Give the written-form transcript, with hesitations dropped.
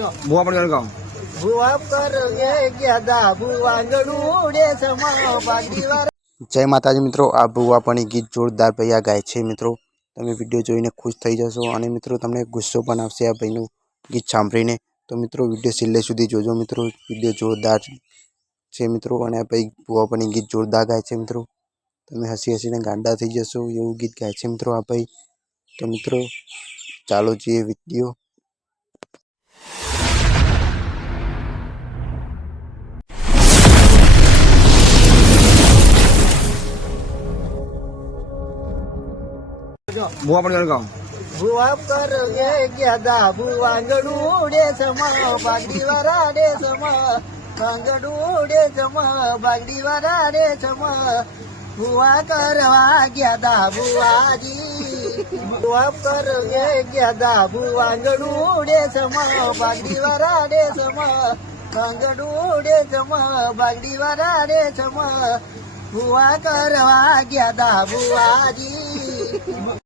बुआ पण गाव ભુવા પર ગયા ભુવાંગડુડે સમા પાગડીવાર। જય માતાજી મિત્રો, આ ભુવાપણી ગીત જોરદાર ભાઈ આ ગાય છે મિત્રો। તમે વિડીયો જોઈને ખુશ થઈ જશો અને મિત્રો તમને ગુસ્સો પણ આવશે આ ભાઈનું ગીત સાંભળીને। તો મિત્રો વિડીયો છેલ્લે સુધી જોજો મિત્રો, વિડીયો જોરદાર છે મિત્રો। અને આ ભાઈ ભુવાપણી ગીત જોરદાર ગાય છે મિત્રો, તમે હસી હસીને ગાંડા થઈ જશો એવું ગીત ગાય છે મિત્રો આ ભાઈ। તો મિત્રો ચાલો જોઈએ વિડીયો। बुआ पण गाव ભુવા પર ગયા ભુવાંગડુડે સમા પાગડીવારાડે સમા ભાંગડુડે સમા ભાગડીવારાડે સમા ભુવા કરવા ગયા ભુવાજી। ભુવા પર ગયા ભુવાંગડુડે સમા પાગડીવારાડે સમા ભાંગડુડે સમા ભાગડીવારાડે સમા ભુવા કરવા ગયા ભુવાજી।